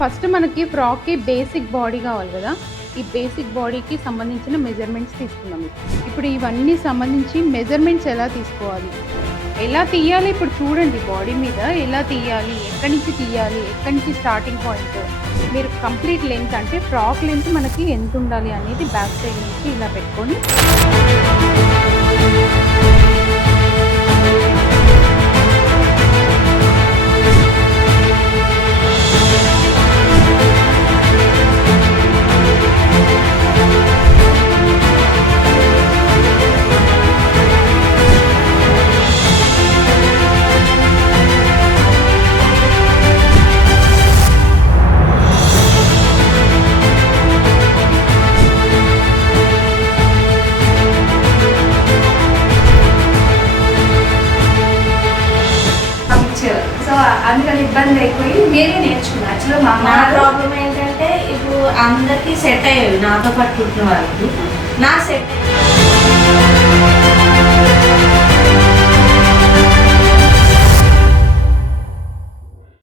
First మనకి ఫ్రాక్‌కి basic body కావాలి కదా! ఈ బేసిక్ బాడీకి సంబంధించిన మెజర్‌మెంట్స్ తీసుకుందాం. ఇప్పుడు ఇవన్నీ సంబంధించి మెజర్‌మెంట్స్ ఎలా తీసుకోవాలి? ఎలా తీయాలి ఇప్పుడు చూడండి బాడీ మీద ఎలా తీయాలి? ఎక్కడి నుంచి తీయాలి? ఎక్కడి నుంచి స్టార్టింగ్ పాయింట్? మీరు కంప్లీట్ లెంత్ అంటే ఫ్రాక్ లెంత్ మనకి ఎంత ఉండాలి అనేది బ్యాక్ సైడ్ నుంచి ఇలా పెట్టుకొని సో అందుకని ఇబ్బంది అయిపోయి నేనే నేర్చుకున్నాను. యాక్చువల్గా మా ప్రాబ్లం ఏంటంటే ఇప్పుడు అందరికీ సెట్ అయ్యేవి నాతో పాటు పుట్టిన వాళ్ళకి నా సెట్